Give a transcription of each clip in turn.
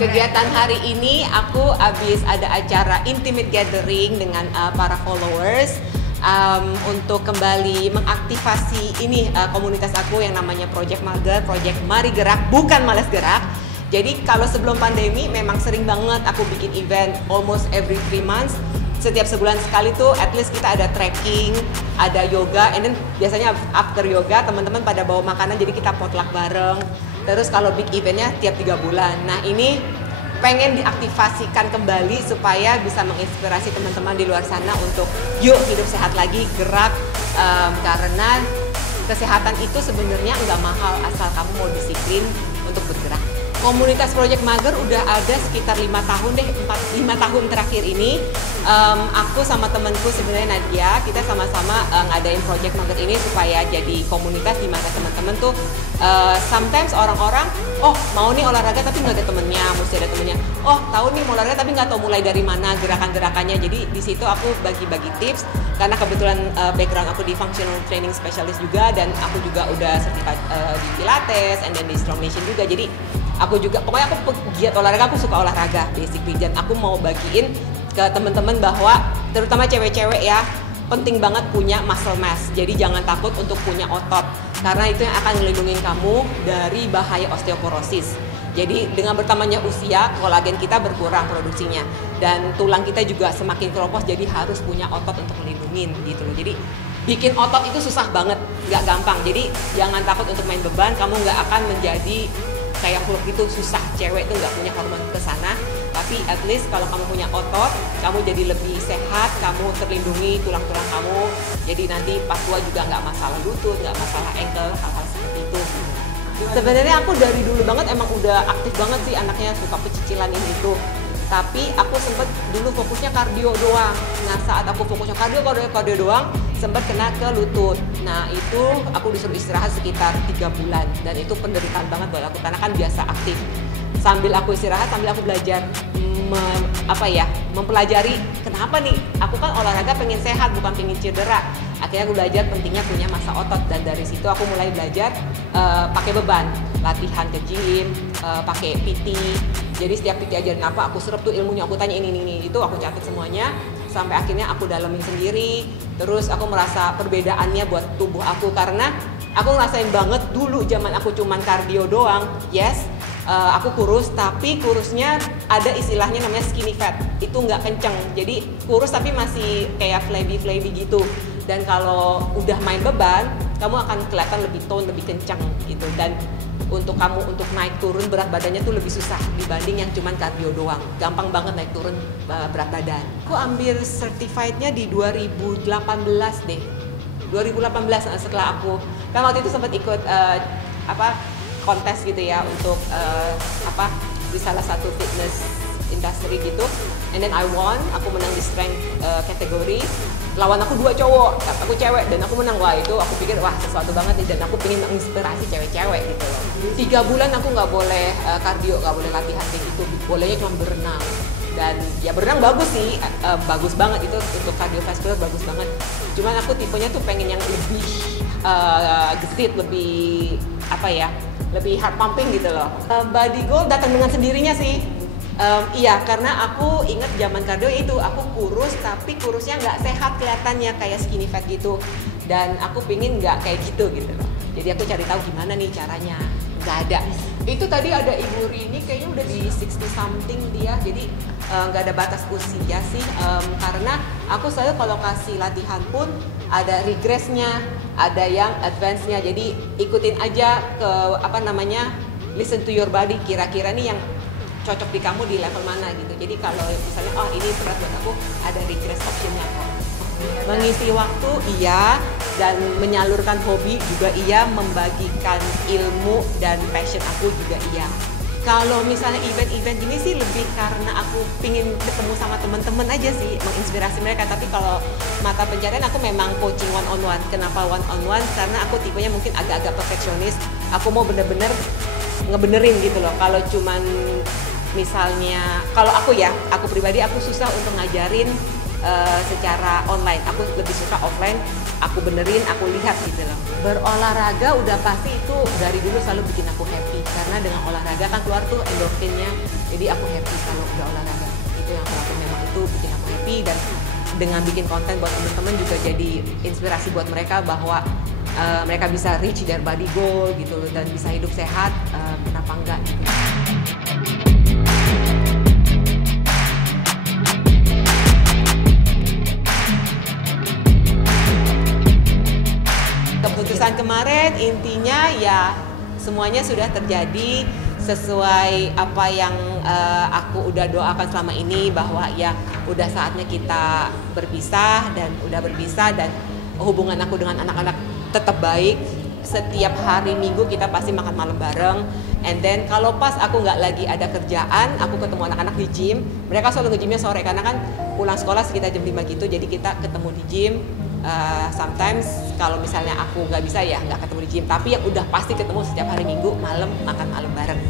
Kegiatan hari ini aku habis ada acara intimate gathering dengan para followers untuk kembali mengaktifasi ini komunitas aku yang namanya Project Mager, Project Mari Gerak, bukan Malas Gerak. Jadi kalau sebelum pandemi memang sering banget aku bikin event almost every 3 months. Setiap sebulan sekali tuh at least kita ada trekking, ada yoga, and then biasanya after yoga teman-teman pada bawa makanan jadi kita potluck bareng. Terus kalau big eventnya tiap 3 bulan. Nah ini pengen diaktifasikan kembali supaya bisa menginspirasi teman-teman di luar sana untuk yuk hidup sehat lagi, gerak, karena kesehatan itu sebenarnya nggak mahal asal kamu mau disiplin untuk bergerak. Komunitas Project Mager udah ada sekitar 5 tahun deh, 5 tahun terakhir ini. Aku sama temenku sebenarnya Nadia, kita sama-sama ngadain Project Mager ini supaya jadi komunitas di mana teman-teman tuh sometimes orang-orang, oh mau nih olahraga tapi nggak ada temennya, mesti ada temennya. Oh tahu nih mau olahraga tapi nggak tahu mulai dari mana gerakan-gerakannya. Jadi di situ aku bagi-bagi tips karena kebetulan background aku di functional training specialist juga dan aku juga udah certified di Pilates and then di Strong Nation juga. Jadi aku juga, pokoknya aku pegiat olahraga, aku suka olahraga basically. Dan aku mau bagiin ke teman-teman bahwa terutama cewek-cewek ya, penting banget punya muscle mass. Jadi jangan takut untuk punya otot, karena itu yang akan melindungi kamu dari bahaya osteoporosis. Jadi dengan bertambahnya usia, kolagen kita berkurang produksinya. Dan tulang kita juga semakin keropos, jadi harus punya otot untuk melindungi gitu loh. Jadi bikin otot itu susah banget, nggak gampang. Jadi jangan takut untuk main beban, kamu nggak akan menjadi kayak Hulk itu susah, cewek tuh nggak punya hormon ke sana. Tapi at least kalau kamu punya otot, kamu jadi lebih sehat, kamu terlindungi tulang-tulang kamu. Jadi nanti pas tua juga nggak masalah lutut, nggak masalah ankle, hal-hal seperti itu. Sebenarnya aku dari dulu banget emang udah aktif banget sih anaknya, suka pecicilan ini itu. Tapi aku sempet dulu fokusnya kardio doang. Nah saat aku fokusnya kardio doang, sempet kena ke lutut. Nah itu aku disuruh istirahat sekitar 3 bulan. Dan itu penderitaan banget buat aku, karena kan biasa aktif. Sambil aku istirahat, sambil aku belajar mempelajari kenapa nih, aku kan olahraga pengen sehat bukan pengen cedera. Akhirnya aku belajar pentingnya punya massa otot, dan dari situ aku mulai belajar pakai beban, latihan ke gym, pakai PT. Jadi setiap PT ajarin apa, aku serap tuh ilmunya, aku tanya ini, itu aku catat semuanya. Sampai akhirnya aku dalemin sendiri. Terus aku merasa perbedaannya buat tubuh aku, karena aku ngerasain banget dulu zaman aku cuman kardio doang, yes. Aku kurus, tapi kurusnya ada istilahnya namanya skinny fat. Itu nggak kenceng, jadi kurus tapi masih kayak flabby gitu. Dan kalau udah main beban, kamu akan kelihatan lebih tone, lebih kencang gitu. Dan untuk kamu untuk naik turun berat badannya tuh lebih susah dibanding yang cuman kardio doang. Gampang banget naik turun berat badan. Aku ambil certified-nya di 2018 deh. 2018 setelah aku, kan waktu itu sempat ikut kontes gitu ya untuk di salah satu fitness industry gitu, and then I won, aku menang di strength kategori. Lawan aku 2 cowok, aku cewek, dan aku menang. Wah itu aku pikir wah sesuatu banget nih, dan aku pengen menginspirasi cewek-cewek gitu loh. 3 bulan aku nggak boleh kardio, nggak boleh latihan kayak gitu, bolehnya cuma berenang. Dan ya berenang bagus sih, bagus banget itu untuk kardiovaskular, bagus banget. Cuman aku tipenya tuh pengen yang lebih gesit, lebih lebih hard pumping gitu loh. Body goal datang dengan sendirinya sih. Iya, karena aku inget zaman kardio itu aku kurus, tapi kurusnya nggak sehat kelihatannya, kayak skinny fat gitu. Dan aku pingin nggak kayak gitu loh. Jadi aku cari tahu gimana nih caranya. Nggak ada. Itu tadi ada Ibu Rini, kayaknya udah di 60 something dia. Jadi nggak ada batas usia sih. Karena aku selalu kalau kasih latihan pun ada regressnya, ada yang advance-nya. Jadi ikutin aja ke listen to your body, kira-kira nih yang cocok di kamu di level mana gitu. Jadi kalau misalnya ini berat buat aku, ada regress option-nya kok. Mengisi waktu iya, dan menyalurkan hobi juga iya, membagikan ilmu dan passion aku juga iya. Kalau misalnya event-event gini sih lebih karena aku pingin ketemu sama teman-teman aja sih, menginspirasi mereka. Tapi kalau mata pencarian aku memang coaching one on one. Kenapa one on one? Karena aku tipenya mungkin agak-agak perfeksionis. Aku mau bener-bener ngebenerin gitu loh. Kalau cuman misalnya, kalau aku pribadi aku susah untuk ngajarin secara online. Aku lebih suka offline, aku benerin, aku lihat gitu loh. Berolahraga udah pasti itu dari dulu selalu bikin aku happy, karena dengan olahraga kan keluar tuh endorfinnya, jadi aku happy kalau udah olahraga. Itu yang aku lakukan, memang itu bikin aku happy, dan dengan bikin konten buat teman-teman juga jadi inspirasi buat mereka bahwa mereka bisa reach their body goal gitu loh, dan bisa hidup sehat, kenapa enggak gitu. Keputusan kemarin intinya ya semuanya sudah terjadi sesuai apa yang aku udah doakan selama ini, bahwa ya udah saatnya kita berpisah, dan udah berpisah, dan hubungan aku dengan anak-anak tetap baik. Setiap hari Minggu kita pasti makan malam bareng. And then kalau pas aku nggak lagi ada kerjaan, aku ketemu anak-anak di gym. Mereka selalu nge-gymnya sore karena kan pulang sekolah sekitar jam 5 gitu. Jadi kita ketemu di gym. Sometimes kalau misalnya aku nggak bisa ya nggak ketemu di gym. Tapi yang udah pasti ketemu setiap hari Minggu malam makan malam bareng.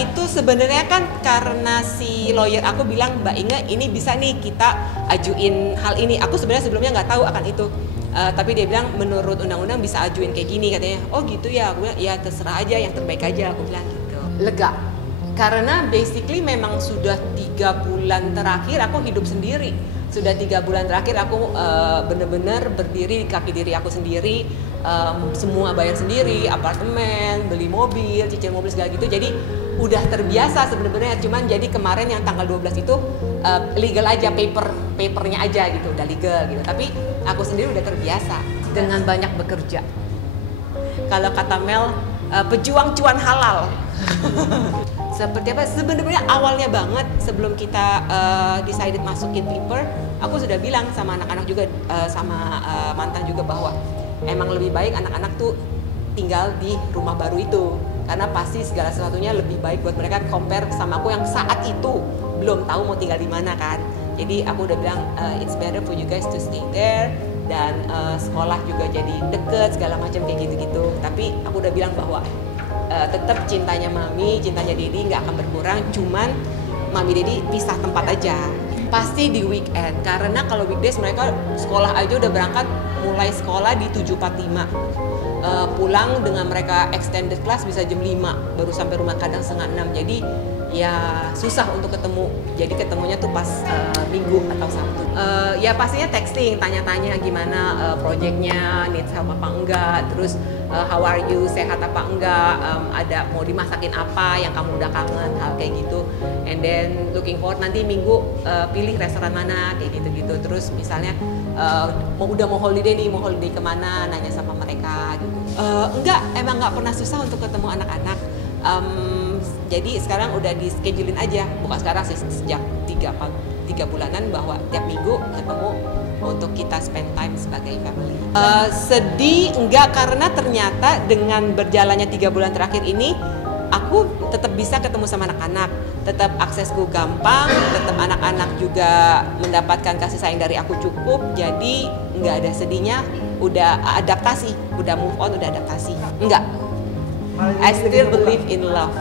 Itu sebenarnya kan karena si lawyer aku bilang, Mbak Inge ini bisa nih kita ajuin hal ini. Aku sebenarnya sebelumnya nggak tahu akan itu. Tapi dia bilang menurut undang-undang bisa ajuin kayak gini katanya. Oh gitu ya, aku bilang ya terserah aja, yang terbaik aja, aku bilang gitu. Lega, karena basically memang sudah 3 bulan terakhir aku hidup sendiri. Sudah 3 bulan terakhir aku bener-bener berdiri di kaki diri aku sendiri, semua bayar sendiri, apartemen, beli mobil, cicil mobil segala gitu. Jadi udah terbiasa sebenarnya. Cuman jadi kemarin yang tanggal 12 itu legal aja, papernya aja gitu, udah legal gitu. Tapi aku sendiri udah terbiasa dengan banyak bekerja. Kalau kata Mel, pejuang cuan halal. Seperti apa? Sebenarnya awalnya banget sebelum kita decided masukin paper, aku sudah bilang sama anak-anak juga, sama mantan juga, bahwa emang lebih baik anak-anak tuh tinggal di rumah baru itu, karena pasti segala sesuatunya lebih baik buat mereka compare sama aku yang saat itu belum tahu mau tinggal di mana kan. Jadi aku udah bilang it's better for you guys to stay there, dan sekolah juga jadi deket segala macam kayak gitu-gitu. Tapi aku udah bilang bahwa tetap cintanya mami, cintanya Dedi nggak akan berkurang, cuman mami Dedi pisah tempat aja. Pasti di weekend, karena kalau weekdays mereka sekolah aja udah berangkat, mulai sekolah di 7.45, pulang dengan mereka extended class bisa jam 5, baru sampai rumah kadang setengah 6. Jadi ya susah untuk ketemu, jadi ketemunya tuh pas Minggu atau Sabtu. Ya pastinya texting, tanya-tanya gimana projectnya, needs help apa enggak, terus how are you, sehat apa enggak, ada mau dimasakin apa yang kamu udah kangen, hal kayak gitu. And then looking forward nanti Minggu pilih restoran mana, kayak gitu-gitu. Terus misalnya udah mau holiday nih, mau holiday kemana, nanya sama mereka gitu. Enggak, emang nggak pernah susah untuk ketemu anak-anak. Jadi sekarang udah di schedulein aja, bukan sekarang sih, sejak 3 bulanan, bahwa tiap minggu ketemu untuk kita spend time sebagai family. Sedih enggak, karena ternyata dengan berjalannya 3 bulan terakhir ini aku tetap bisa ketemu sama anak-anak, tetap aksesku gampang, tetap anak-anak juga mendapatkan kasih sayang dari aku cukup, jadi nggak ada sedihnya, udah adaptasi, udah move on, udah adaptasi. Enggak, I still believe in love.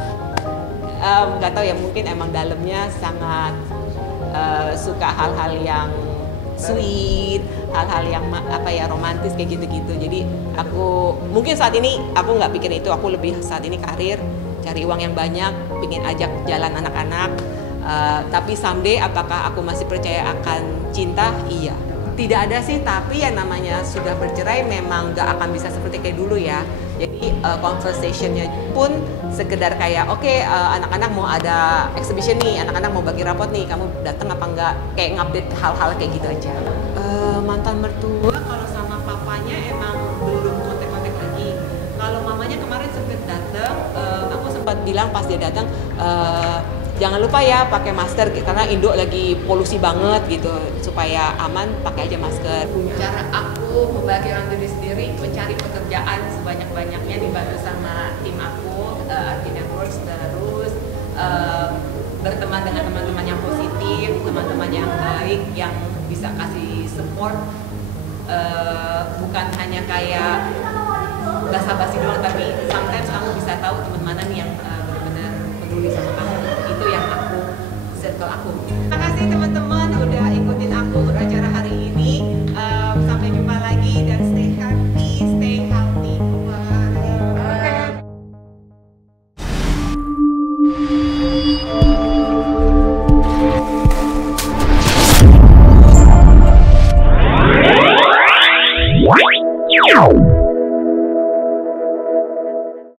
Nggak tahu ya, mungkin emang dalamnya sangat suka hal-hal yang sweet, hal-hal yang romantis kayak gitu-gitu. Jadi aku mungkin saat ini aku nggak pikir itu, aku lebih saat ini karir, cari uang yang banyak, pingin ajak jalan anak-anak. Tapi someday apakah aku masih percaya akan cinta? Iya. Tidak ada sih, tapi yang namanya sudah bercerai memang nggak akan bisa seperti kayak dulu ya. Jadi conversationnya pun sekedar kayak anak-anak mau ada exhibition nih, anak-anak mau bagi rapot nih, kamu datang apa enggak, kayak ngupdate hal-hal kayak gitu aja. Mantan mertua kalau sama papanya emang belum kontak-kontak lagi. Kalau mamanya kemarin sempat datang, aku sempat bilang pas dia datang, jangan lupa ya pakai masker karena Indo lagi polusi banget gitu, supaya aman pakai aja masker. Cara aku membagi orang diri sendiri, mencari pekerjaan sebanyak-banyaknya, dibantu sama tim aku, Networks, terus berteman dengan teman-teman yang positif, teman-teman yang baik, yang bisa kasih support, bukan hanya kayak basa-basi doang, tapi sometimes kamu bisa tahu teman mana nih yang benar-benar peduli sama kamu. Itu yang circle aku. Terima kasih teman-teman.